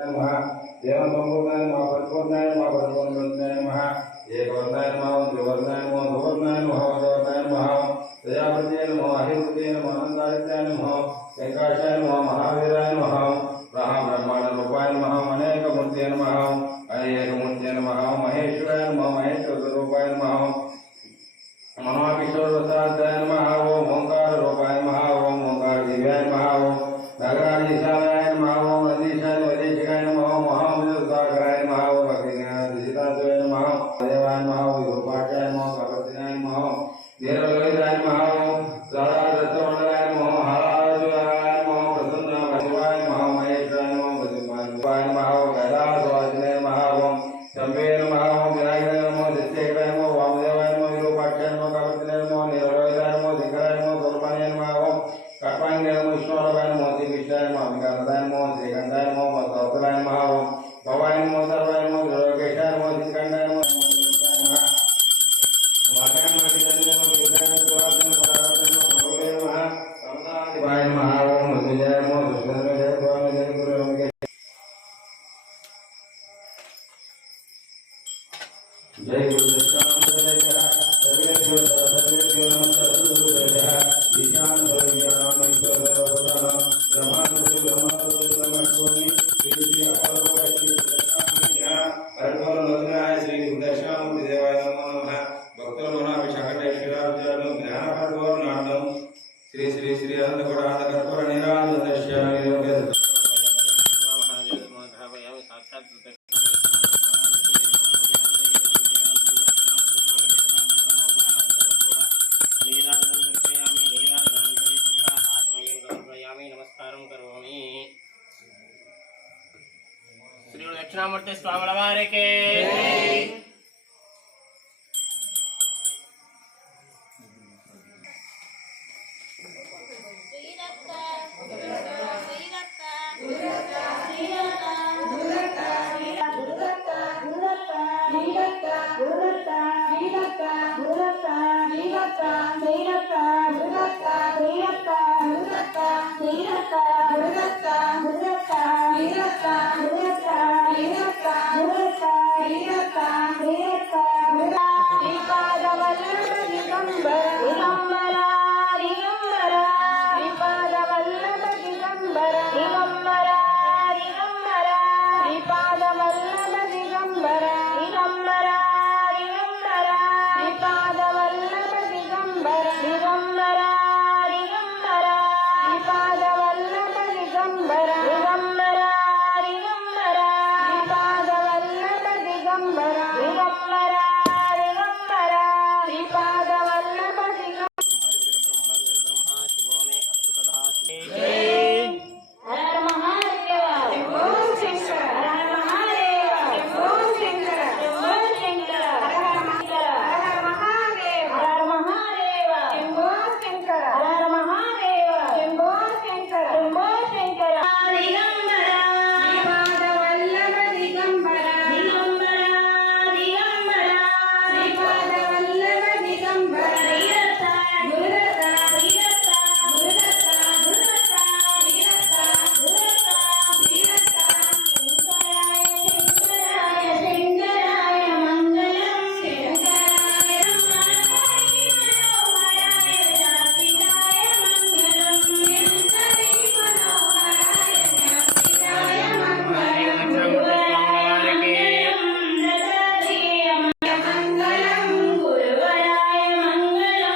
नमः देवं संपूर्णाय नमः परिपूर्णाय नमः परिपूर्णवत्नाय नमः एकवर्णाय नमः त्रिवर्णाय नमः बहुवर्णाय नमः वदवर्णाय नमः प्रजापतये नमः अहिपतये नमः अनन्तादित्याय नमः शङ्काशाय नमः महावीराय नमः ब्रह्माण्डरूपाय नमः अनेकमूर्तये नमः अनेकमूर्तये नमः महेश्वराय नमः महेश्वररूपाय नमः महाकिशोरवसादाय नमः ओम ओंकाररूपाय नमः ओम ओंकारदिव्याय नमः ओम नागराधीशाय नमः ओम नदीशाय वदेशिकाय नमः ओम महामुद्राकराय नमः ओम भक्तिनाथाय नमः देवाय नमः ओम रूपाक्षाय नमः कपतिनाय नमः नीरलोहिताय नमः ओम राधादत्तमण्डलाय नमः महाराजाय नमः प्रसन्नाय नमः महेश्वराय नमः प्रद्युम्नाय नमः ओम कैलासवासिनाय नमः ओम शम्भे नमः ओम विनायकाय नमः दित्यकाय नमः वामदेवाय नमः विरूपाक्षाय नमः कपतिनाय नमः नीरलोहिताय नमः दिग्गराय नमः स्वरूपाय नमः ओम कट्वांगाय नमः विष्णुवल्लभाय नमः दिव्याय नमः अम्बिकानाथाय नमः श्रीकंठाय नमः वत्सवत्सलाय नमः ओम भवाय नमः सर्वाय नमः त्रिलोकेशाय नमः दिक्कण्ठाय नमः वाय नमः ओम मृत्युंजय नमः दुष्टदेवाय नमः जय गुरुदत्ताय सर्वेभ्यो सर्वेभ्यो नमः गुरुदेवः ईशान सर्वज्ञानमय ब्रह्मास्मि श्री अपर श्री गुरुदक्षामूर्ति देवाय नमः भक्तोन्मनाभिषाकटेश्वरार्जुनं ज्ञानपर्वोर्नादं श्री श्री श्री अनंतकोटानंद कर्पूर निराजनस्यामि योग्य श्री दक्षिणामूर्ति स्वामी वारे के